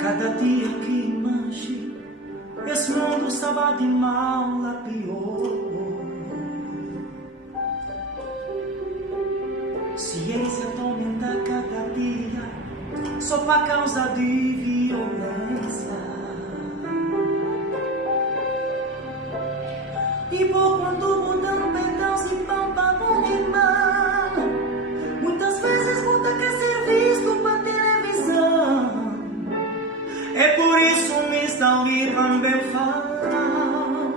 Cada dia que imagino, esse mundo estava de mal a pior. Ciência atormenta cada dia, só por causa de violência. E por quando mudando pedaços de pão para animar, muitas vezes muda quer ser visto para televisão. É por isso me estão me também falar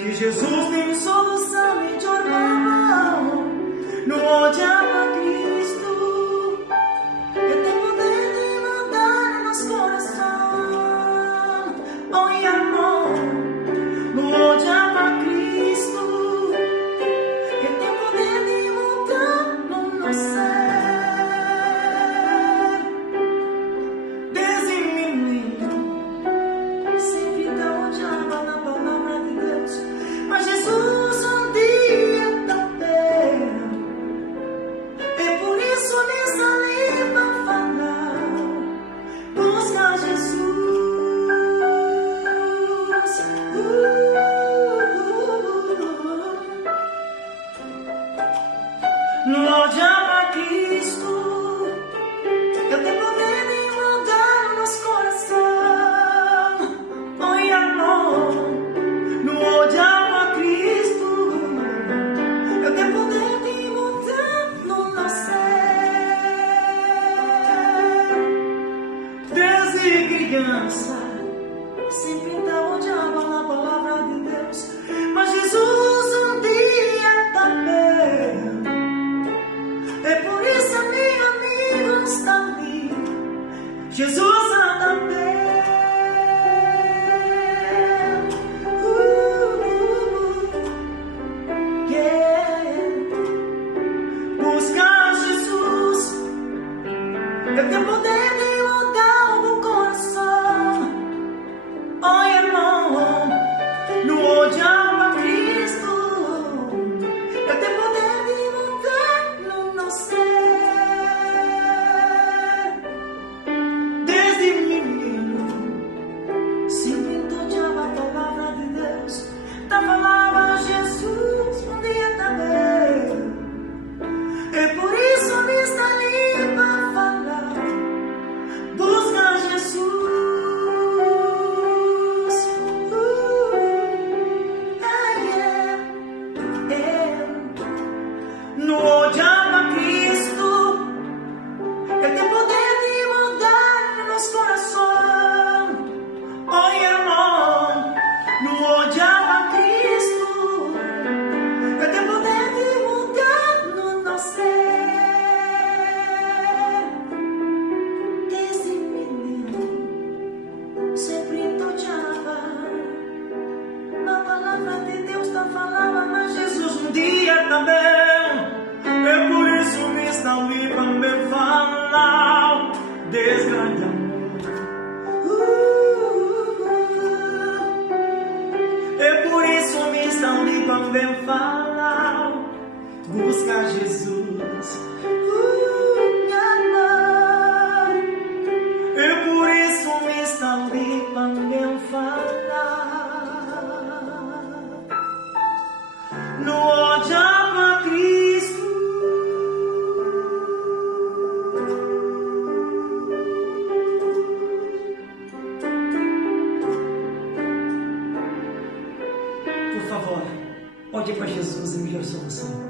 que Jesus tem solução e jornal. No odiar a Cristo, eu tenho poder de mudar nosso coração. Oi, amor, no odiar a Cristo, eu tenho poder de mudar no nosso ser. No odiar a Cristo, eu tenho poder de mudar nosso coração. Oi, amor, no odiar a Cristo, eu tenho poder de mudar no nosso ser. Desde criança, sempre tá odiando a palavra de Deus, mas Jesus um dia também. É por isso, amigos, também Jesus anda bem. Yeah. Buscar Jesus, eu tenho poder de mudar o coração. Oi, irmão, no odiar a Cristo, eu tenho poder de mudar no nosso ser. Desde menino, sempre odiava a palavra de Deus, tá falava Jesus um dia também. É por isso me está ali para falar, busca Jesus. No odiar a Cristo, eu tenho poder de mudar nosso coração. Oi, irmão, no odiar a Cristo, eu tenho poder de mudar no nosso ser. Desde menino, sempre te odiava. A palavra de Deus tá falando, mas Jesus um dia também. É por isso que estão me também falar desse grande amor. É por isso que estão me também falar, busca Jesus. É por isso que estão me também falar, no odiar a Cristo. Por favor, olhe para Jesus e melhor solução.